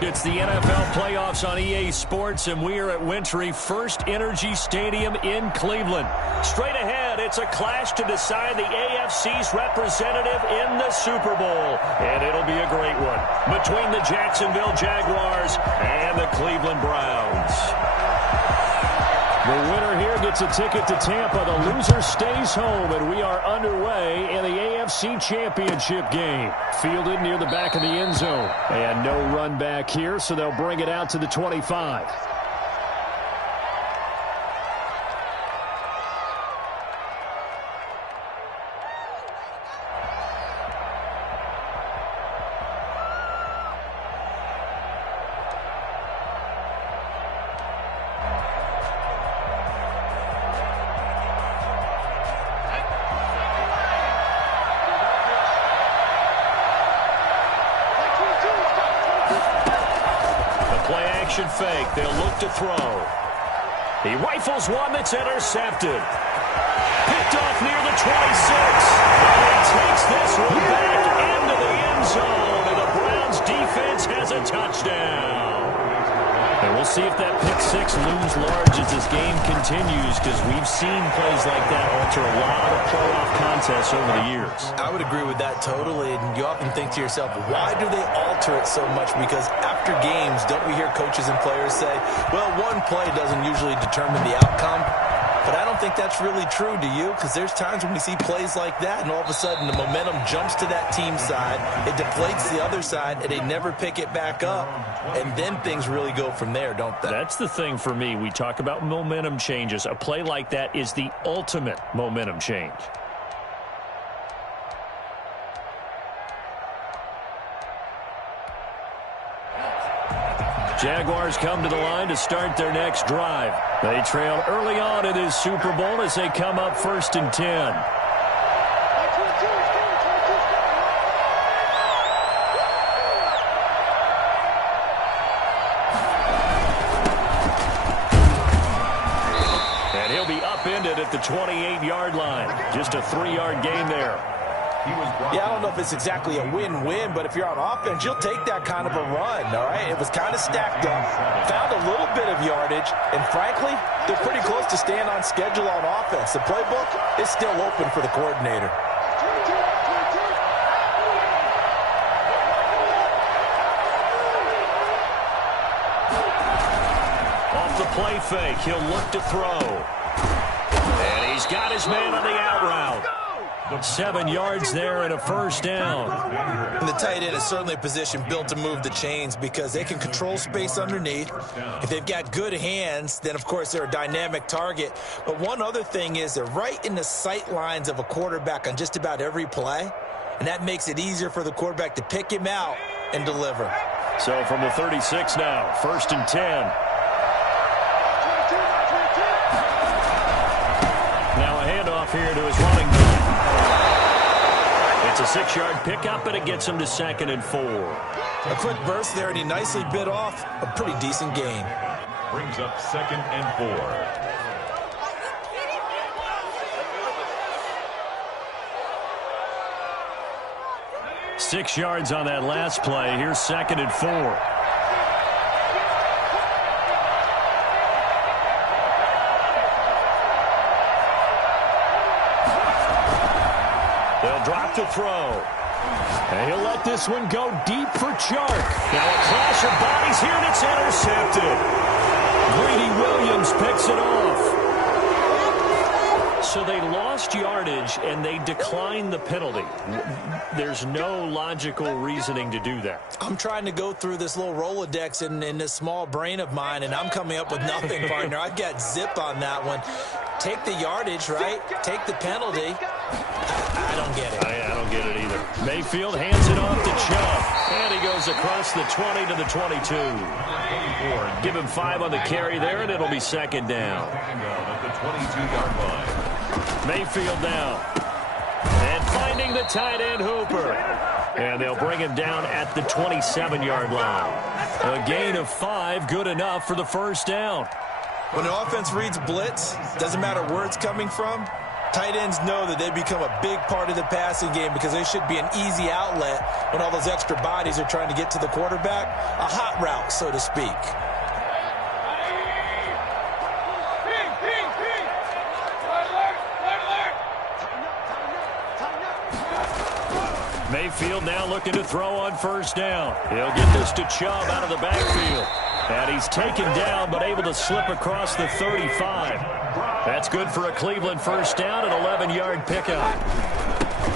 It's the NFL playoffs on EA Sports, and we are at Wintry First Energy Stadium in Cleveland. Straight ahead, it's a clash to decide the AFC's representative in the Super Bowl, and it'll be a great one between the Jacksonville Jaguars and the Cleveland Browns. The winner here gets a ticket to Tampa. The loser stays home, and we are underway in the AFC Championship game. Fielded near the back of the end zone. And no run back here, so they'll bring it out to the 25. Fake. They'll look to throw. He rifles one that's intercepted. Picked off near the 26. And he takes this one back into the end zone. And the Browns defense has a touchdown. And we'll see if that pick six looms large as this game continues, because we've seen plays like that alter a lot of playoff contests over the years. I would agree with that totally. And you often think to yourself, why do they alter it so much? Because after games, don't we hear coaches and players say, well, one play doesn't usually determine the outcome? But I don't think that's really true, do you? Because there's times when we see plays like that, and all of a sudden the momentum jumps to that team side, it deflates the other side, and they never pick it back up. And then things really go from there, don't they? That's the thing for me. We talk about momentum changes. A play like that is the ultimate momentum change. Jaguars come to the line to start their next drive. They trail early on in this Super Bowl as they come up 1st and 10. And he'll be upended at the 28-yard line. Just a 3-yard gain there. Yeah, I don't know if it's exactly a win-win, but if you're on offense, you'll take that kind of a run, all right? It was kind of stacked up, found a little bit of yardage, and frankly, they're pretty close to staying on schedule on offense. The playbook is still open for the coordinator. Off the play fake, he'll look to throw. And he's got his man on the out route. 7 yards there and a first down. And the tight end is certainly a position built to move the chains because they can control space underneath. If they've got good hands, then of course they're a dynamic target. But one other thing is they're right in the sight lines of a quarterback on just about every play. And that makes it easier for the quarterback to pick him out and deliver. So from the 36 now, 1st and 10. Now a handoff here to his running back. It's a 6-yard pickup, and it gets him to 2nd and 4. A quick burst there, and he nicely bit off a pretty decent gain. Brings up 2nd and 4. Six yards on that last play. Here's 2nd and 4. Drop to throw. And he'll let this one go deep for Chark. Now a clash of bodies here, and it's intercepted. Greedy Williams picks it off. So they lost yardage, and they declined the penalty. There's no logical reasoning to do that. I'm trying to go through this little Rolodex in this small brain of mine, and I'm coming up with nothing, partner. I've got zip on that one. Take the yardage, right? Take the penalty. I don't get it. I don't get it either. Mayfield hands it off to Chubb. And he goes across the 20 to the 22. Give him 5 on the carry there, and it'll be 2nd down. At the 22-yard line. Mayfield down. And finding the tight end Hooper. And they'll bring him down at the 27-yard line. A gain of 5, good enough for the first down. When an offense reads blitz, doesn't matter where it's coming from, Tight ends know that they become a big part of the passing game because they should be an easy outlet when all those extra bodies are trying to get to the quarterback. A hot route, so to speak. Mayfield now looking to throw on first down. He'll get this to Chubb out of the backfield. And he's taken down but able to slip across the 35. That's good for a Cleveland first down, an 11-yard pickup.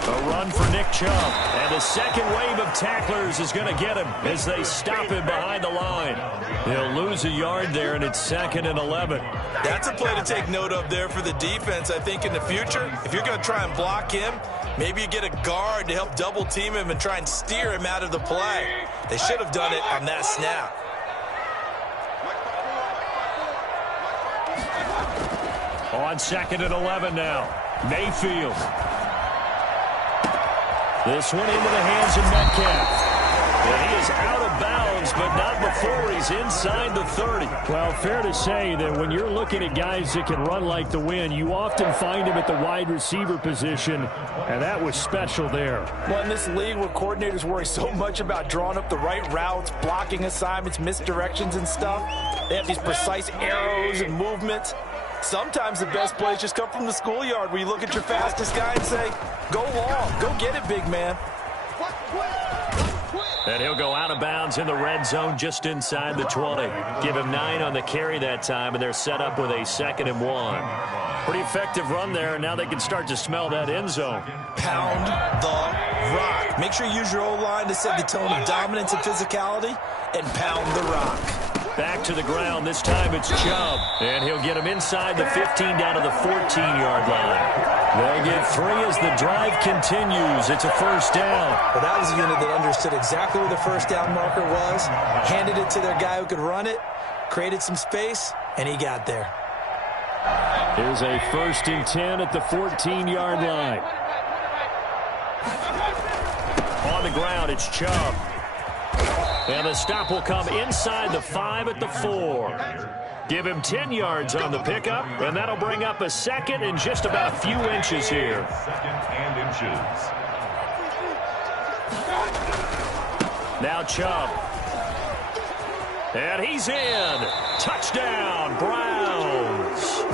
A run for Nick Chubb. And the second wave of tacklers is going to get him as they stop him behind the line. He'll lose a yard there, and it's 2nd and 11. That's a play to take note of there for the defense. I think in the future, if you're going to try and block him, maybe you get a guard to help double team him and try and steer him out of the play. They should have done it on that snap. On 2nd and 11 now. Mayfield. This one into the hands of Metcalf. And he is out of bounds, but not before he's inside the 30. Well, fair to say that when you're looking at guys that can run like the wind, you often find him at the wide receiver position, and that was special there. Well, in this league where coordinators worry so much about drawing up the right routes, blocking assignments, misdirections and stuff, they have these precise arrows and movements. Sometimes the best plays just come from the schoolyard where you look at your fastest guy and say, go long, go get it, big man. And he'll go out of bounds in the red zone just inside the 20. Give him 9 on the carry that time, and they're set up with a 2nd and 1. Pretty effective run there, and now they can start to smell that end zone. Pound the rock. Make sure you use your O-line to set the tone of dominance and physicality, and pound the rock. Back to the ground. This time it's Chubb. And he'll get him inside the 15 down to the 14-yard line. They'll get 3 as the drive continues. It's a first down. Well, that was a unit that understood exactly where the first down marker was, handed it to their guy who could run it, created some space, and he got there. Here's a 1st and 10 at the 14-yard line. On the ground, it's Chubb. And the stop will come inside the 5 at the 4. Give him 10 yards on the pickup, and that'll bring up a 2nd and just about a few inches here. 2nd and inches. Now Chubb. And he's in. Touchdown, Browns.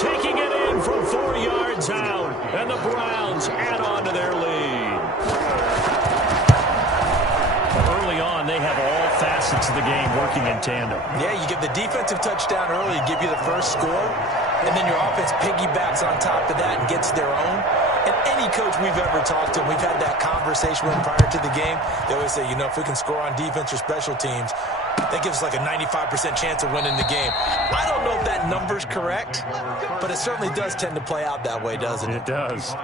Taking it in from 4 yards out, and the Browns add on to their lead. Early on, they have all facets of the game working in tandem. Yeah, you get the defensive touchdown early, give you the first score, and then your offense piggybacks on top of that and gets their own. And any coach we've ever talked to, we've had that conversation with them prior to the game, they always say, you know, if we can score on defense or special teams, that gives us like a 95% chance of winning the game. I don't know if that number's correct, but it certainly does tend to play out that way, doesn't it? It does.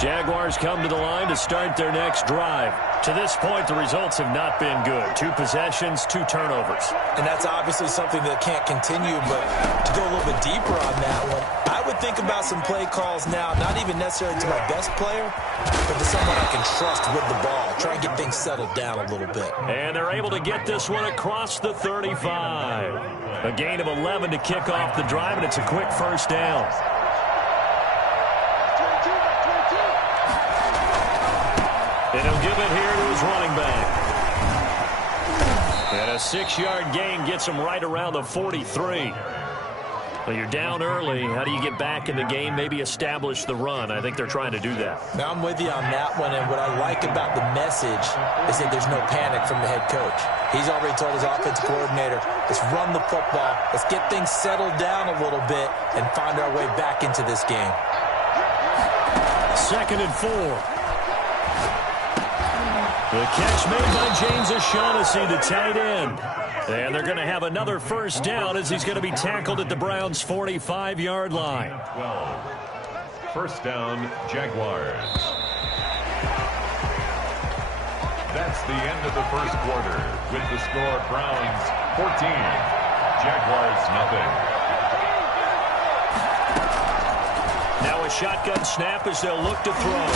Jaguars come to the line to start their next drive. To this point, the results have not been good. 2 possessions, 2 turnovers. And that's obviously something that can't continue, but to go a little bit deeper on that one, I would think about some play calls now, not even necessarily to my best player, but to someone I can trust with the ball. Try and get things settled down a little bit. And they're able to get this one across the 35. A gain of 11 to kick off the drive, and it's a quick first down. And he'll give it here to his running back. And a 6-yard gain gets him right around the 43. Well, you're down early. How do you get back in the game, maybe establish the run? I think they're trying to do that. Now, I'm with you on that one, and what I like about the message is that there's no panic from the head coach. He's already told his offensive coordinator, let's run the football, let's get things settled down a little bit and find our way back into this game. 2nd and 4. The catch made by James O'Shaughnessy, the tight end. And they're going to have another first down as he's going to be tackled at the Browns' 45-yard line. 12. First down, Jaguars. That's the end of the first quarter with the score Browns 14, Jaguars nothing. Now a shotgun snap as they'll look to throw.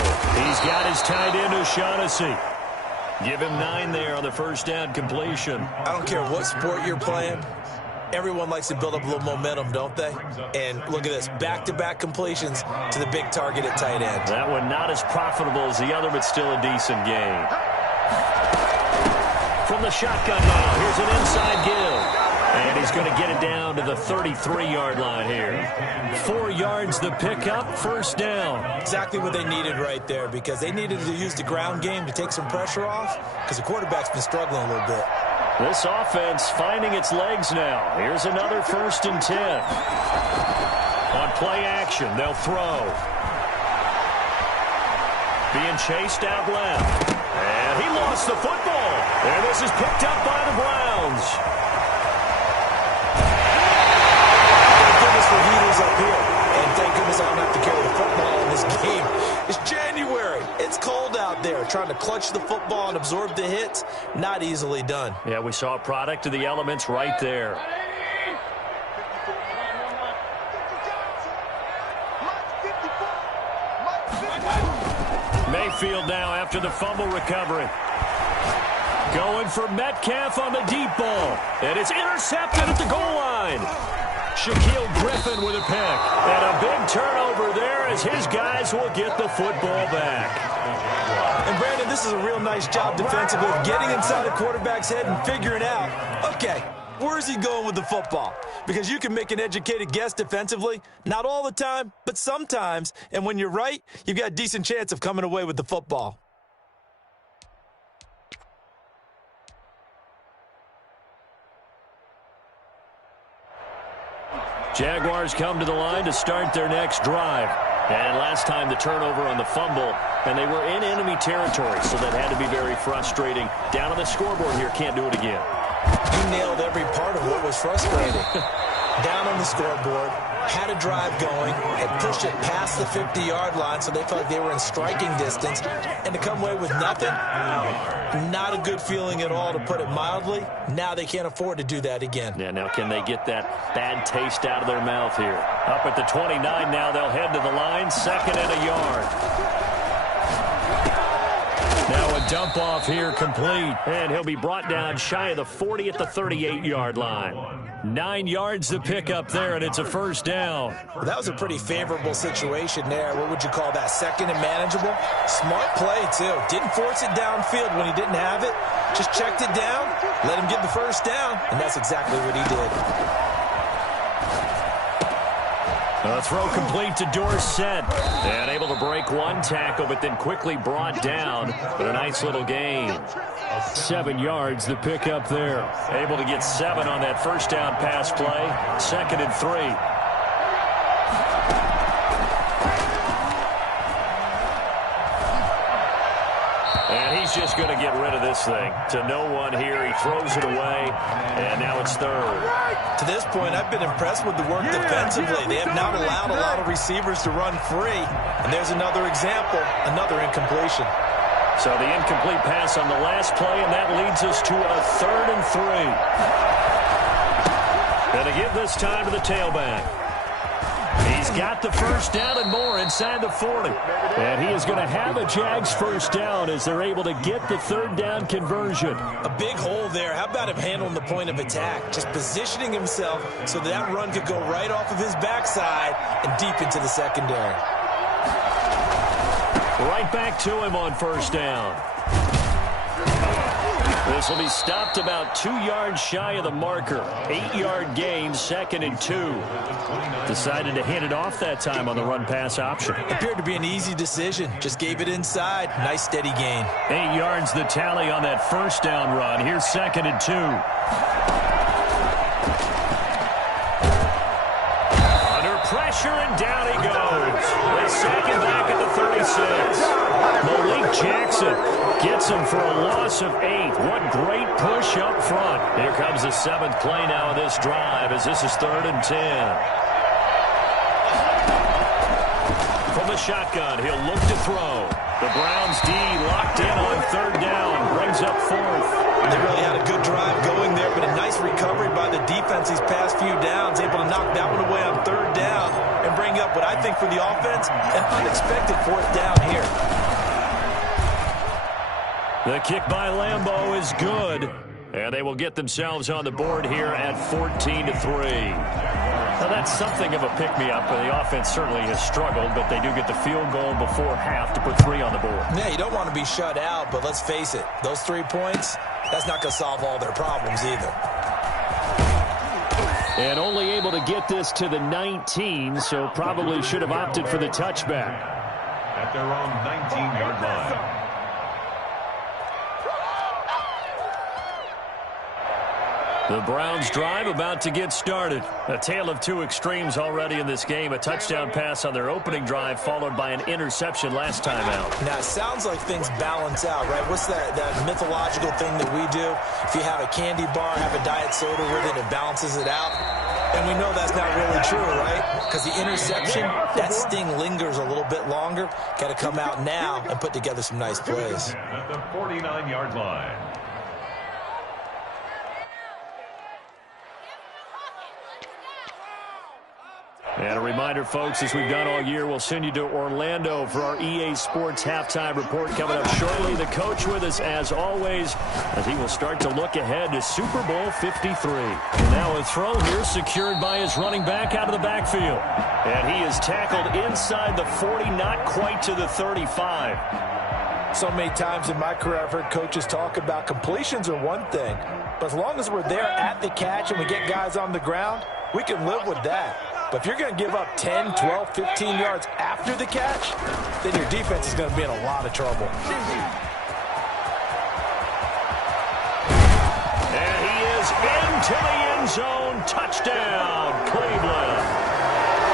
He's got his tight end, O'Shaughnessy. Give him 9 there on the first down completion. I don't care what sport you're playing. Everyone likes to build up a little momentum, don't they? And look at this, back-to-back completions to the big target at tight end. That one not as profitable as the other, but still a decent gain. From the shotgun now, here's an inside give. And he's going to get it down to the 33-yard line here. 4 yards the pickup, first down. Exactly what they needed right there, because they needed to use the ground game to take some pressure off, because the quarterback's been struggling a little bit. This offense finding its legs now. Here's another 1st and 10. On play action, they'll throw. Being chased out left. And he lost the football. And this is picked up by the Browns. Thank goodness for heaters up here. And thank goodness I don't have to carry the football in this game. It's January. It's cold out there. Trying to clutch the football and absorb the hits, not easily done. Yeah, we saw a product of the elements right there. Mayfield now after the fumble recovery. Going for Metcalf on the deep ball. And it's intercepted at the goal line. Shaquille Griffin with a pick. And a big turnover there as his guys will get the football back. And Brandon, this is a real nice job defensively of getting inside a quarterback's head and figuring out, okay, where's he going with the football? Because you can make an educated guess defensively. Not all the time, but sometimes. And when you're right, you've got a decent chance of coming away with the football. Jaguars come to the line to start their next drive. And last time the turnover on the fumble, and they were in enemy territory, so that had to be very frustrating. Down on the scoreboard here, can't do it again. You nailed every part of what was frustrating. Down on the scoreboard, had a drive going, had pushed it past the 50-yard line, so they felt like they were in striking distance, and to come away with nothing, not a good feeling at all, to put it mildly. Now they can't afford to do that again. Yeah, now can they get that bad taste out of their mouth here? Up at the 29 now, they'll head to the line, 2nd and a yard. Now a dump off here complete, and he'll be brought down shy of the 40 at the 38-yard line. 9 yards to pick up there, and it's a first down. Well, that was a pretty favorable situation there. What would you call that, 2nd and manageable? Smart play, too. Didn't force it downfield when he didn't have it. Just checked it down, let him get the first down, and that's exactly what he did. A throw complete to Dorsett. And able to break one tackle, but then quickly brought down. But a nice little gain. 7 yards the pick up there. Able to get 7 on that first down pass play. 2nd and 3. And he's just going to get rid of this thing. To no one here. He throws it away. And now it's 3rd. To this point, I've been impressed with the work defensively. They have not allowed a lot of receivers to run free. And there's another example, another incompletion. So the incomplete pass on the last play, and that leads us to a 3rd and 3. And to give this time to the tailback. He's got the first down and more inside the 40. And he is going to have a Jags first down as they're able to get the 3rd down conversion. A big hole there. How about him handling the point of attack? Just positioning himself so that run could go right off of his backside and deep into the secondary. Right back to him on first down. This will be stopped about 2 yards shy of the marker. 8-yard gain, 2nd and 2. Decided to hand it off that time on the run-pass option. Appeared to be an easy decision. Just gave it inside. Nice steady gain. 8 yards the tally on that first down run. Here's 2nd and 2. Under pressure, and down he goes. They sack him back at the 36. Malik Jackson gets him for a loss of 8. What great push up front. Here comes the 7th play now of this drive as this is 3rd and 10. From the shotgun, he'll look to throw. The Browns D locked in on 3rd down. Brings up 4th. They really had a good drive going there, but a nice recovery by the defense these past few downs. Able to knock that one away on 3rd down and to bring up what I think for the offense, an unexpected fourth down here. The kick by Lambeau is good. And they will get themselves on the board here at 14-3. Now, that's something of a pick-me-up. The offense certainly has struggled, but they do get the field goal before half to put 3 on the board. Yeah, you don't want to be shut out, but let's face it, those 3 points, that's not going to solve all their problems either. And only able to get this to the 19, so probably should have opted for the touchback. At their own 19-yard line. The Browns drive about to get started. A tale of 2 extremes already in this game. A touchdown pass on their opening drive followed by an interception last time out. Now, it sounds like things balance out, right? What's that mythological thing that we do? If you have a candy bar, have a diet soda with it, it balances it out. And we know that's not really true, right? Because the interception, that sting lingers a little bit longer. Got to come out now and put together some nice plays. At the 49-yard line. And a reminder, folks, as we've done all year, we'll send you to Orlando for our EA Sports halftime report coming up shortly. The coach with us, as always, as he will start to look ahead to Super Bowl 53. And now a throw here secured by his running back out of the backfield. And he is tackled inside the 40, not quite to the 35. So many times in my career I've heard coaches talk about completions are one thing, but as long as we're there at the catch and we get guys on the ground, we can live with that. But if you're going to give up 10, 12, 15 yards after the catch, then your defense is going to be in a lot of trouble. And he is into the end zone. Touchdown, Cleveland.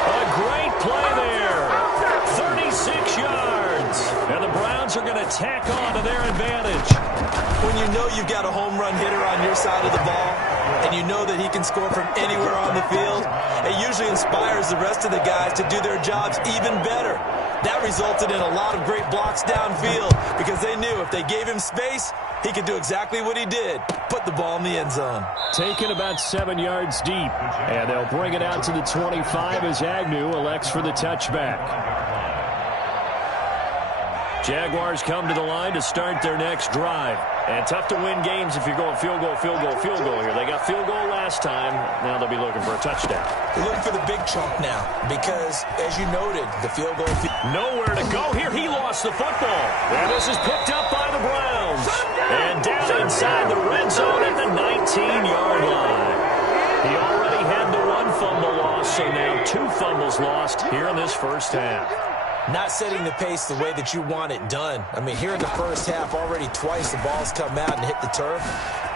A great play there. 36 yards. And the Browns are going to tack on to their advantage. When you know you've got a home run hitter on your side of the ball, and you know that he can score from anywhere on the field, it usually inspires the rest of the guys to do their jobs even better. That resulted in a lot of great blocks downfield because they knew if they gave him space, he could do exactly what he did, put the ball in the end zone. Taken about 7 yards deep, and they'll bring it out to the 25 as Agnew elects for the touchback. Jaguars come to the line to start their next drive. And tough to win games if you're going field goal, field goal, field goal here. They got field goal last time. Now they'll be looking for a touchdown. They're looking for the big chunk now because, as you noted, the field goal. Nowhere to go here. He lost the football. And this is picked up by the Browns. And down inside the red zone at the 19-yard line. He already had the 1 fumble loss, so now 2 fumbles lost here in this first half. Not setting the pace the way that you want it done. I mean, here in the first half, already twice the ball's come out and hit the turf.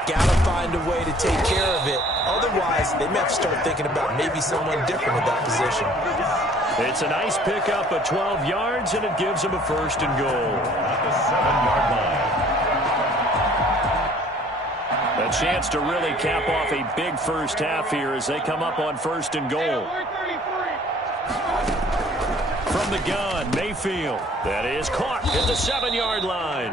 Got to find a way to take care of it. Otherwise, they may have to start thinking about maybe someone different at that position. It's a nice pickup of 12 yards, and it gives them a first and goal. At the 7-yard line. A chance to really cap off a big first half here as they come up on first and goal. From the gun, Mayfield. That is caught at the 7-yard line.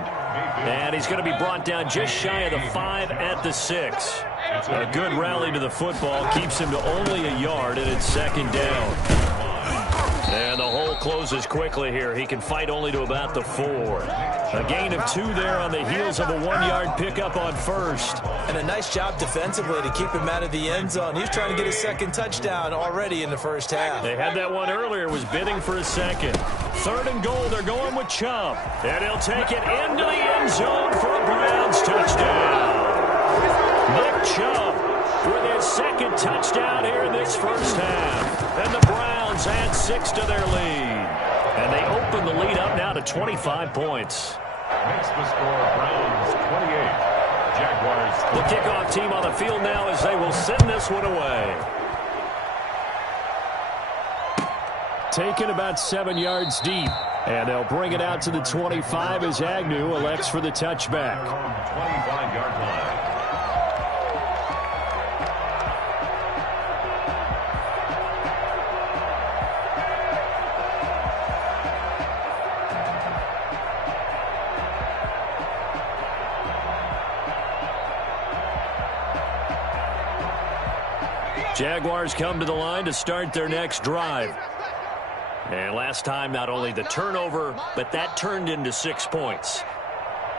And he's going to be brought down just shy of the 5 at the 6. A good rally to the football keeps him to only a yard, and it's second down. And the hole closes quickly here. He can fight only to about the 4. A gain of 2 there on the heels of a 1-yard pickup on first. And a nice job defensively to keep him out of the end zone. He was trying to get his second touchdown already in the first half. They had that one earlier, was bidding for a second. Third and goal, they're going with Chubb. And he'll take it into the end zone for a Browns touchdown. Nick Chubb with his second touchdown here in this first half. And the Browns add 6 to their lead. And they open the lead up now to 25 points. Makes the score Browns 28. Jaguars. The kickoff team on the field now as they will send this one away. Taken about 7 yards deep. And they'll bring it out to the 25 as Agnew elects for the touchback. 25-yard line. Jaguars come to the line to start their next drive. And last time, not only the turnover, but that turned into 6 points.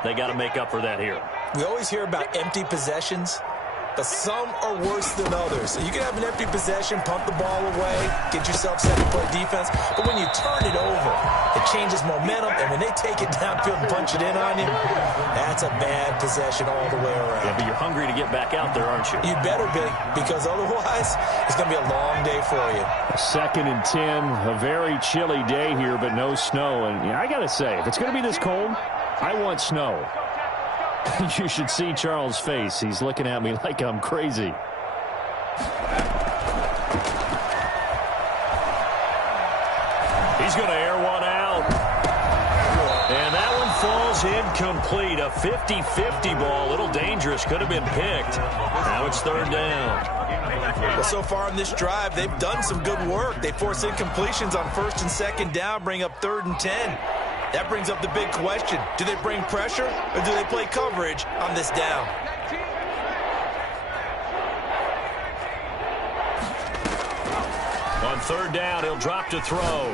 They got to make up for that here. We always hear about empty possessions, but some are worse than others. So you can have an empty possession, pump the ball away, get yourself set to play defense, but when you turn it over, it changes momentum, and when they take it downfield and punch it in on you, that's a bad possession all the way around. Yeah, but you're hungry to get back out there, aren't you? You better be, because otherwise, it's going to be a long day for you. 2nd and 10, a very chilly day here, but no snow. And I got to say, if it's going to be this cold, I want snow. You should see Charles' face. He's looking at me like I'm crazy. He's going to air one out. And that one falls incomplete. A 50-50 ball. A little dangerous. Could have been picked. Now it's 3rd down. Well, so far in this drive, they've done some good work. They force incompletions on 1st and 2nd down, bring up 3rd and 10. That brings up the big question. Do they bring pressure or do they play coverage on this down? On 3rd down, he'll drop to throw.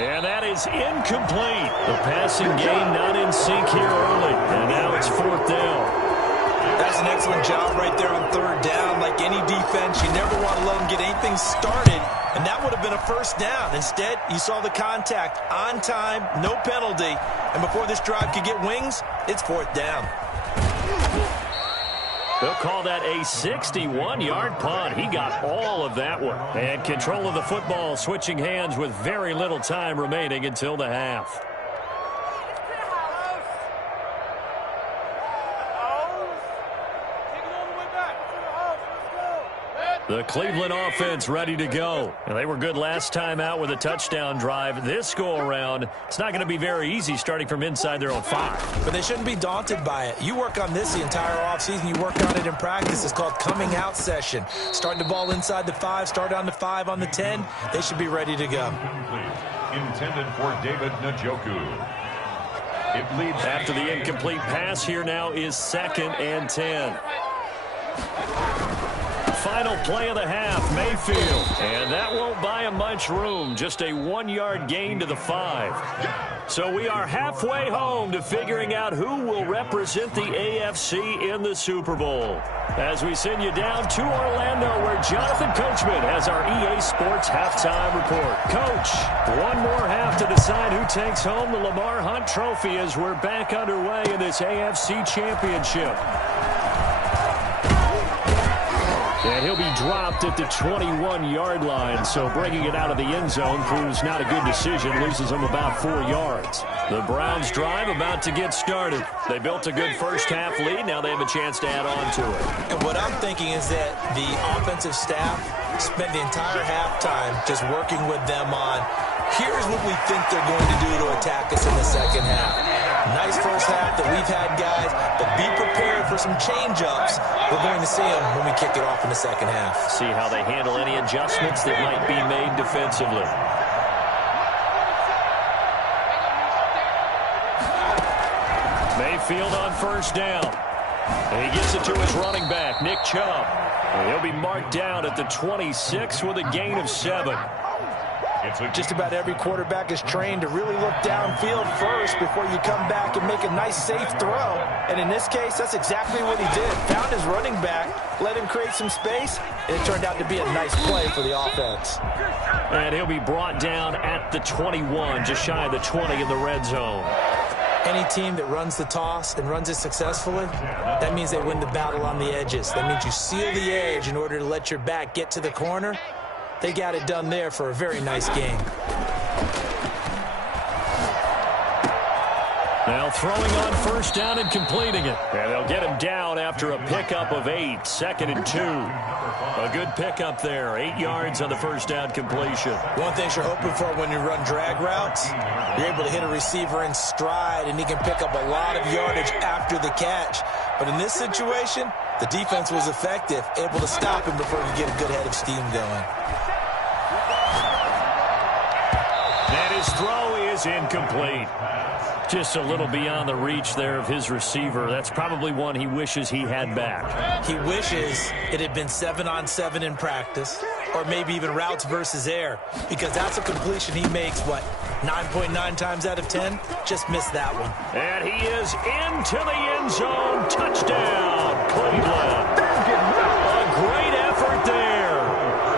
And that is incomplete. The passing game not in sync here early. And now it's 4th down. That's an excellent job right there on 3rd down. Like any defense, you never want to let them get anything started. And that would have been a 1st down. Instead, you saw the contact on time, no penalty. And before this drive could get wings, it's 4th down. They'll call that a 61-yard punt. He got all of that one. And control of the football, switching hands with very little time remaining until the half. The Cleveland offense ready to go. And they were good last time out with a touchdown drive. This go-around, it's not going to be very easy starting from inside their own 5. But they shouldn't be daunted by it. You work on this the entire offseason. You work on it in practice. It's called coming out session. Starting the ball inside the 5, start on the 5, on the 10. They should be ready to go. Intended for David Njoku. It leads after the incomplete pass. Here now is 2nd and 10. Final play of the half, Mayfield. And that won't buy him much room. Just a 1-yard gain to the 5. So we are halfway home to figuring out who will represent the AFC in the Super Bowl. As we send you down to Orlando, where Jonathan Coachman has our EA Sports halftime report. Coach, one more half to decide who takes home the Lamar Hunt Trophy as we're back underway in this AFC Championship. And he'll be dropped at the 21-yard line, so bringing it out of the end zone proves not a good decision, loses him about 4 yards. The Browns drive about to get started. They built a good first-half lead. Now they have a chance to add on to it. And what I'm thinking is that the offensive staff spent the entire halftime just working with them on, here's what we think they're going to do to attack us in the second half. Nice first half that we've had, guys, but be prepared for some change-ups. We're going to see them when we kick it off in the second half. See how they handle any adjustments that might be made defensively. Mayfield on 1st down. And he gets it to his running back, Nick Chubb. And he'll be marked down at the 26 with a gain of 7. Just about every quarterback is trained to really look downfield first before you come back and make a nice, safe throw. And in this case, that's exactly what he did. Found his running back, let him create some space, and it turned out to be a nice play for the offense. And he'll be brought down at the 21, just shy of the 20 in the red zone. Any team that runs the toss and runs it successfully, that means they win the battle on the edges. That means you seal the edge in order to let your back get to the corner. They got it done there for a very nice game. Now throwing on 1st down and completing it. And they'll get him down after a pickup of 8, 2nd and 2. A good pickup there, 8 yards on the 1st down completion. One thing you're hoping for when you run drag routes, you're able to hit a receiver in stride, and he can pick up a lot of yardage after the catch. But in this situation, the defense was effective, able to stop him before he get a good head of steam going. And his throw is incomplete. Just a little beyond the reach there of his receiver. That's probably one he wishes he had back. He wishes it had been 7-on-7 in practice, or maybe even routes versus air, because that's a completion he makes, what, 9.9 times out of 10? Just missed that one. And he is into the end zone. Touchdown, Cleveland. A great effort there.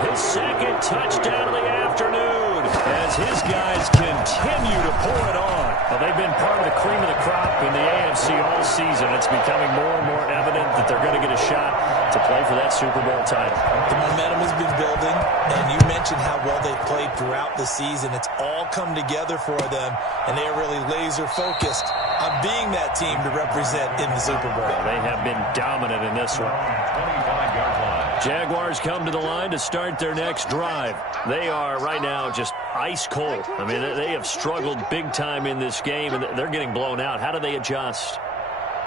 His second touchdown of the afternoon as his guys continue to pour it on. Well, they've been part of the cream of the crop in the AFC all season. It's becoming more and more evident that they're going to get a shot to play for that Super Bowl title. The momentum has been building, and you mentioned how well they've played throughout the season. It's all come together for them, and they're really laser-focused on being that team to represent in the Super Bowl. Well, they have been dominant in this one. 25-yard line. Jaguars come to the line to start their next drive. They are right now just ice cold. I mean, they have struggled big time in this game, and they're getting blown out. How do they adjust?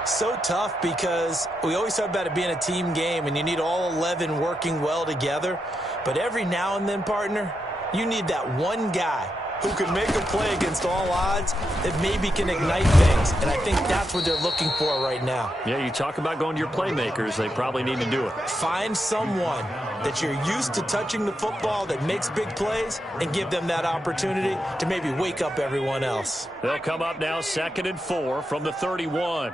So tough, because we always talk about it being a team game, and you need all 11 working well together. But every now and then, partner, you need that one guy who can make a play against all odds that maybe can ignite things. And I think that's what they're looking for right now. Yeah, you talk about going to your playmakers. They probably need to do it. Find someone that you're used to touching the football that makes big plays and give them that opportunity to maybe wake up everyone else. They'll come up now 2nd and 4 from the 31.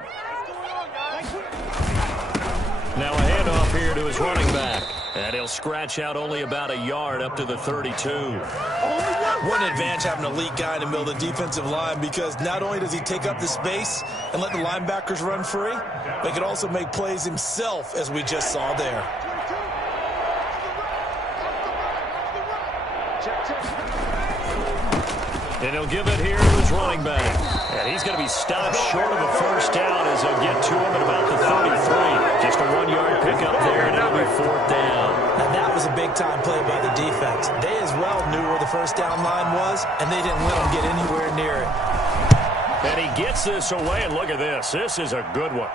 Now a handoff here to his running back. And he'll scratch out only about a yard up to the 32. What an advantage having an elite guy in the middle of the defensive line, because not only does he take up the space and let the linebackers run free, but he can also make plays himself, as we just saw there. And he'll give it here to his running back. And he's going to be stopped short of a first down as they'll get to him at about the 33. Just a 1-yard pickup there, and it'll be 4th down. Now that was a big-time play by the defense. They as well knew where the first down line was, and they didn't let them get anywhere near it. And he gets this away, and look at this. This is a good one.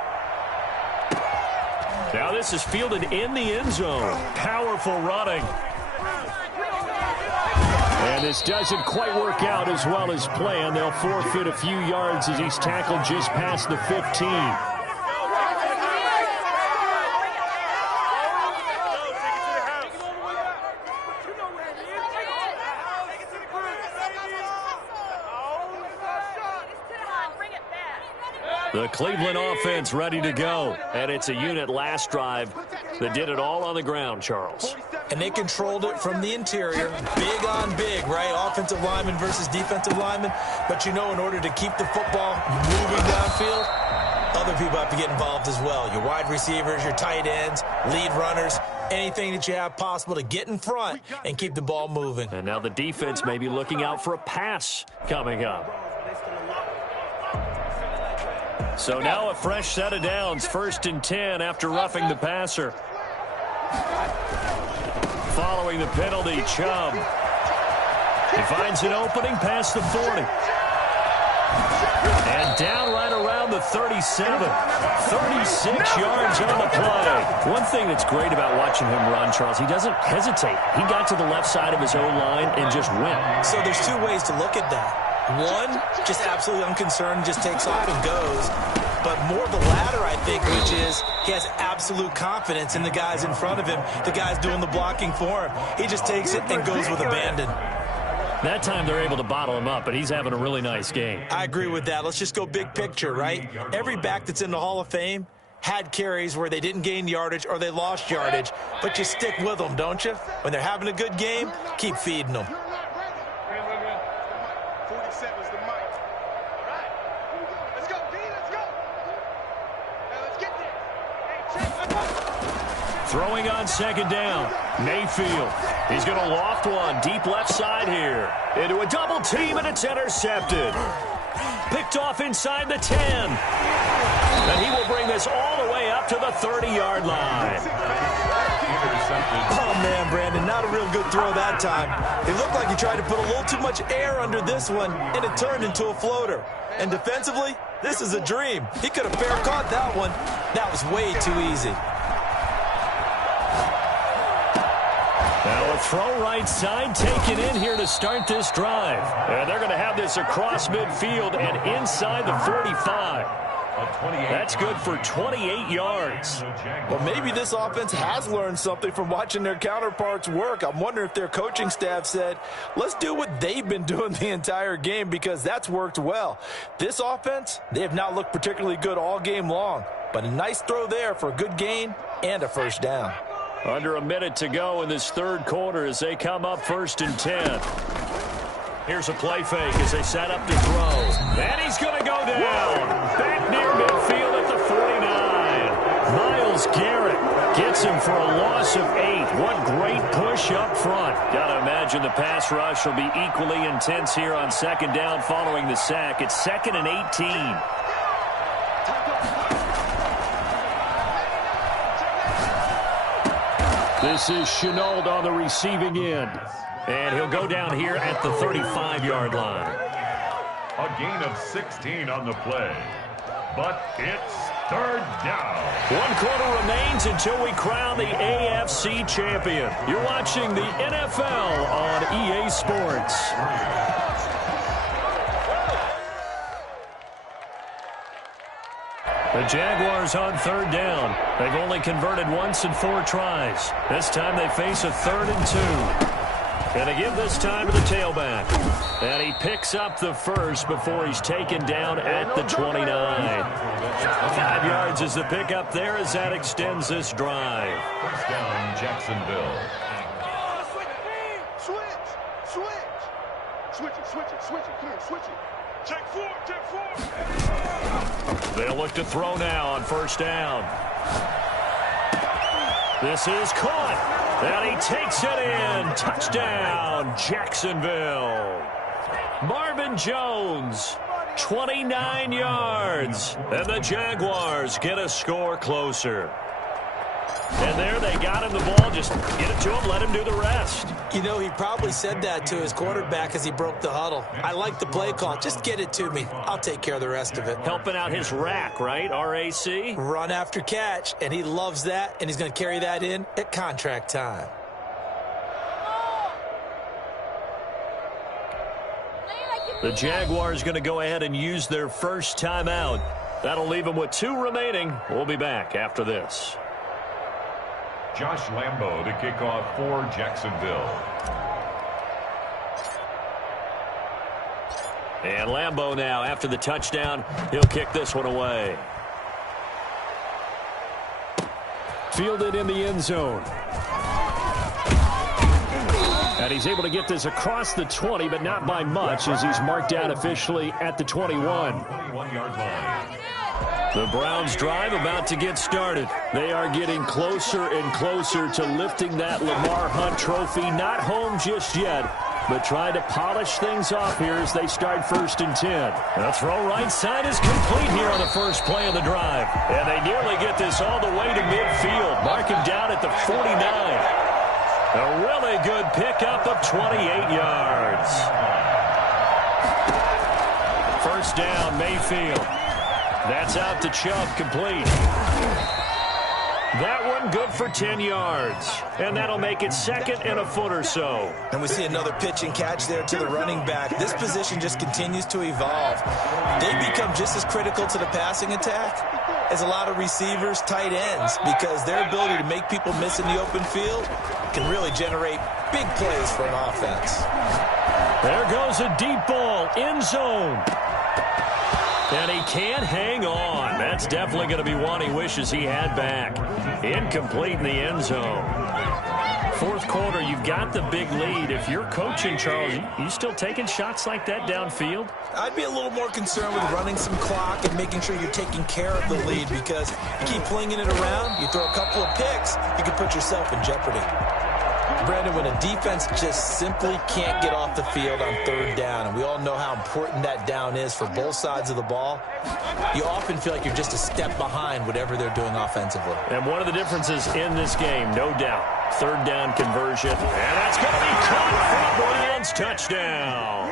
Now this is fielded in the end zone. Powerful running. And this doesn't quite work out as well as planned. They'll forfeit a few yards as he's tackled just past the 15. The Cleveland offense ready to go. And it's a unit last drive that did it all on the ground, Charles. And they controlled it from the interior. Big on big, right? Offensive lineman versus defensive lineman. But you know, in order to keep the football moving downfield, other people have to get involved as well. Your wide receivers, your tight ends, lead runners, anything that you have possible to get in front and keep the ball moving. And now the defense may be looking out for a pass coming up. So now a fresh set of downs, 1st and 10 after roughing the passer. Following the penalty, Chubb. He finds an opening past the 40. And down right around the 37. 36 yards on the play. One thing that's great about watching him run, Charles, he doesn't hesitate. He got to the left side of his own line and just went. So there's two ways to look at that. One, just absolutely unconcerned, just takes off and goes. But more the latter, I think, which is he has absolute confidence in the guys in front of him, the guys doing the blocking for him. He just takes it and goes with abandon. That time they're able to bottle him up, but he's having a really nice game. I agree with that. Let's just go big picture, right? Every back that's in the Hall of Fame had carries where they didn't gain yardage or they lost yardage, but you stick with them, don't you? When they're having a good game, keep feeding them. Throwing on 2nd down. Mayfield. He's going to loft one deep left side here. Into a double team, and it's intercepted. Picked off inside the 10. And he will bring this all the way up to the 30-yard line. Oh, man, Brandon, not a real good throw that time. It looked like he tried to put a little too much air under this one, and it turned into a floater. And defensively, this is a dream. He could have fair caught that one. That was way too easy. Now a throw right side taken in here to start this drive. And they're going to have this across midfield and inside the 45. That's good for 28 yards. Well, maybe this offense has learned something from watching their counterparts work. I'm wondering if their coaching staff said, let's do what they've been doing the entire game, because that's worked well. This offense, they have not looked particularly good all game long, but a nice throw there for a good gain and a first down. Under a minute to go in this third quarter as they come up 1st and 10. Here's a play fake as they set up to throw. And he's going to go down. Back near midfield at the 49. Myles Garrett gets him for a loss of 8. What great push up front. Got to imagine the pass rush will be equally intense here on 2nd down following the sack. It's 2nd and 18. This is Chenault on the receiving end. And he'll go down here at the 35-yard line. A gain of 16 on the play. But it's 3rd down. 1 quarter remains until we crown the AFC champion. You're watching the NFL on EA Sports. The Jaguars on 3rd down. They've only converted once in 4 tries. This time they face a 3rd and 2. And they give this time to the tailback. And he picks up the first before he's taken down at the 29. 5 yards is the pickup there as that extends this drive. First down, Jacksonville. Switch it. Check 4. They'll look to throw now on 1st down. This is caught. And he takes it in. Touchdown, Jacksonville. Marvin Jones, 29 yards. And the Jaguars get a score closer. And there they got him the ball. Just get it to him, let him do the rest. You know, he probably said that to his quarterback as he broke the huddle. I like the play call. Just get it to me. I'll take care of the rest of it. Helping out his rack, right? RAC? Run after catch, and he loves that, and he's going to carry that in at contract time. The Jaguars going to go ahead and use their first timeout. That'll leave them with 2 remaining. We'll be back after this. Josh Lambo to kick off for Jacksonville. And Lambo now, after the touchdown, he'll kick this one away. Fielded in the end zone. And he's able to get this across the 20, but not by much, as he's marked down officially at the 21. 21-yard line. The Browns drive about to get started. They are getting closer and closer to lifting that Lamar Hunt trophy. Not home just yet, but trying to polish things off here as they start 1st and 10. The throw right side is complete here on the first play of the drive. And they nearly get this all the way to midfield. Mark him down at the 49. A really good pickup of 28 yards. First down, Mayfield. That's out to Chubb, complete. That one good for 10 yards. And that'll make it 2nd and a foot or so. And we see another pitch and catch there to the running back. This position just continues to evolve. They become just as critical to the passing attack as a lot of receivers, tight ends, because their ability to make people miss in the open field can really generate big plays for an offense. There goes a deep ball, end zone. And he can't hang on. That's definitely going to be one he wishes he had back. Incomplete in the end zone. 4th quarter, you've got the big lead. If you're coaching, Charles, you still taking shots like that downfield? I'd be a little more concerned with running some clock and making sure you're taking care of the lead, because you keep flinging it around, you throw a couple of picks, you can put yourself in jeopardy. Brandon, when a defense just simply can't get off the field on 3rd down, and we all know how important that down is for both sides of the ball, you often feel like you're just a step behind whatever they're doing offensively. And one of the differences in this game, no doubt, 3rd down conversion. And that's going to be caught for a Browns touchdown.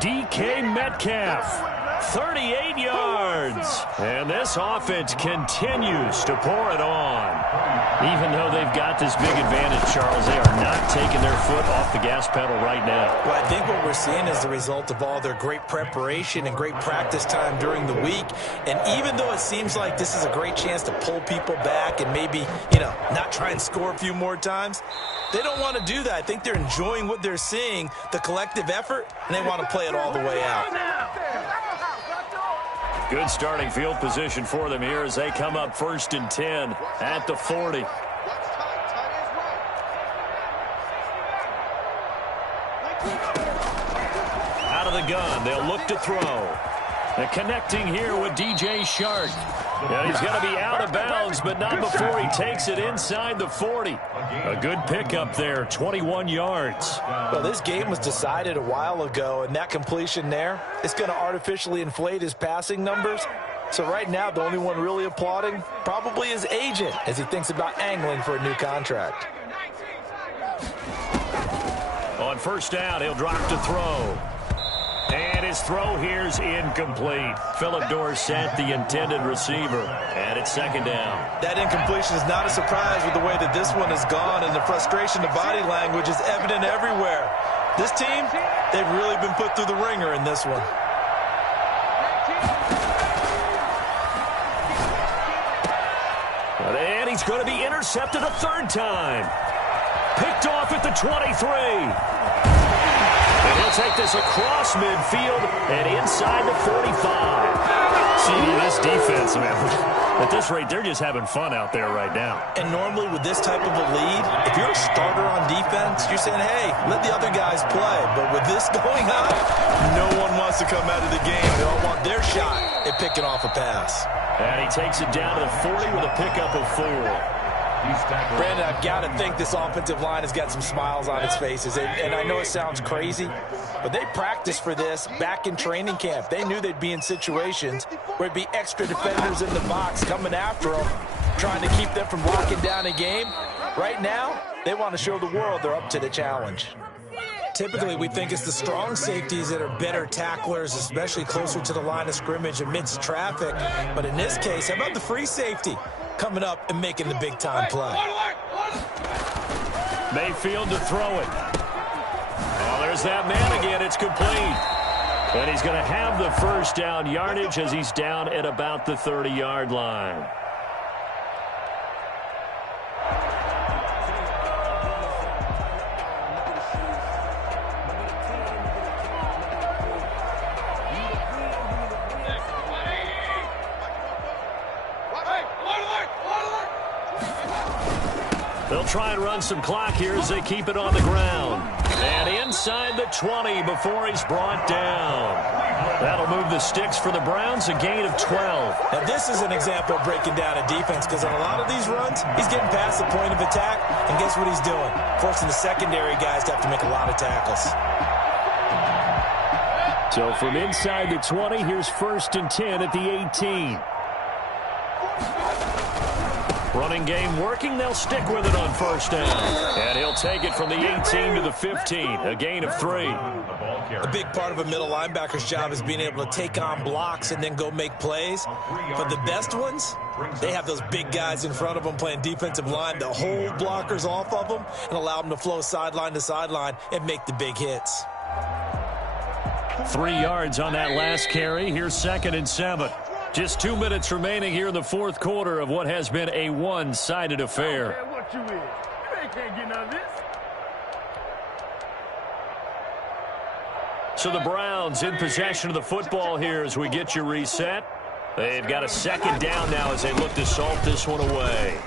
DK Metcalf 38 yards. And this offense continues to pour it on. Even though they've got this big advantage, Charles, they are not taking their foot off the gas pedal right now. Well, I think what we're seeing is the result of all their great preparation and great practice time during the week. And even though it seems like this is a great chance to pull people back and maybe, not try and score a few more times, they don't want to do that. I think they're enjoying what they're seeing, the collective effort, and they want to play it all the way out. Good starting field position for them here as they come up 1st and 10 at the 40. Out of the gun, they'll look to throw. And connecting here with DJ Shark. And he's going to be out of bounds, but not before he takes it inside the 40. A good pickup there, 21 yards. Well, this game was decided a while ago, and that completion there is going to artificially inflate his passing numbers. So right now, the only one really applauding probably his agent as he thinks about angling for a new contract. On 1st down, he'll drop to throw. And his throw here's incomplete. Philip Dorsett, the intended receiver. And it's 2nd down. That incompletion is not a surprise with the way that this one has gone, and the frustration of body language is evident everywhere. This team, they've really been put through the ringer in this one. And he's going to be intercepted a 3rd time. Picked off at the 23. And he'll take this across midfield and inside the 45. See, this defense, man, at this rate, they're just having fun out there right now. And normally with this type of a lead, if you're a starter on defense, you're saying, hey, let the other guys play. But with this going on, no one wants to come out of the game. They all want their shot at picking off a pass. And he takes it down to the 40 with a pickup of 4. Brandon, I've got to think this offensive line has got some smiles on its faces. And I know it sounds crazy, but they practiced for this back in training camp. They knew they'd be in situations where it'd be extra defenders in the box coming after them, trying to keep them from locking down a game. Right now, they want to show the world they're up to the challenge. Typically, we think it's the strong safeties that are better tacklers, especially closer to the line of scrimmage amidst traffic. But in this case, how about the free safety coming up and making the big-time play? Mayfield to throw it. Oh, there's that man again. It's complete. And he's going to have the 1st down yardage as he's down at about the 30-yard line. They'll try and run some clock here as they keep it on the ground. And inside the 20 before he's brought down. That'll move the sticks for the Browns, a gain of 12. Now, this is an example of breaking down a defense because on a lot of these runs, he's getting past the point of attack, and guess what he's doing? Forcing the secondary guys to have to make a lot of tackles. So from inside the 20, here's 1st and 10 at the 18. Running game working. They'll stick with it on 1st down. And he'll take it from the 18 to the 15, a gain of 3. A big part of a middle linebacker's job is being able to take on blocks and then go make plays. But the best ones, they have those big guys in front of them playing defensive line that hold blockers off of them and allow them to flow sideline to sideline and make the big hits. 3 yards on that last carry. Here's 2nd and 7. Just 2 minutes remaining here in the 4th quarter of what has been a one-sided affair. So the Browns in possession of the football here as we get you reset. They've got a 2nd down now as they look to salt this one away.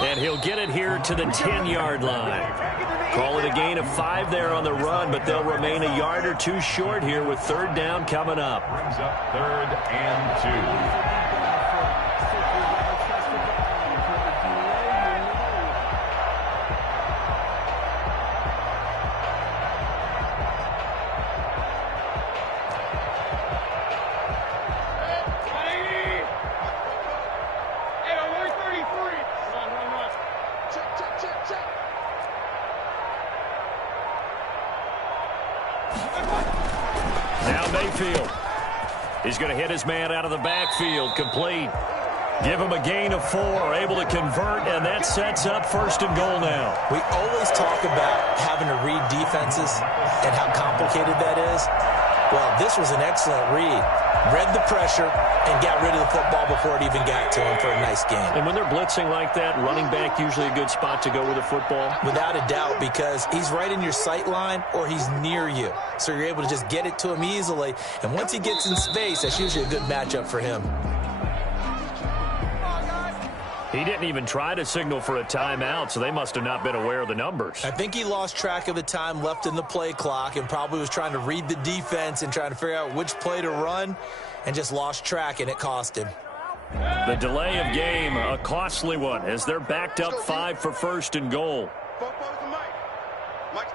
And he'll get it here to the 10-yard line. Call it a gain of 5 there on the run, but they'll remain a yard or 2 short here with 3rd down coming up. Brings up 3rd and 2. Now Mayfield He's going to hit his man out of the backfield, complete. Give him a gain of 4, able to convert, and that sets up 1st and goal now. We always talk about having to read defenses and how complicated that is. Well, this was an excellent read. Read the pressure and got rid of the football before it even got to him for a nice game. And when they're blitzing like that, running back usually a good spot to go with the football? Without a doubt, because he's right in your sight line or he's near you. So you're able to just get it to him easily. And once he gets in space, that's usually a good matchup for him. He didn't even try to signal for a timeout, so they must have not been aware of the numbers. I think he lost track of the time left in the play clock and probably was trying to read the defense and trying to figure out which play to run and just lost track, and it cost him. The delay of game, a costly one, as they're backed up 5 for 1st and goal. Mike's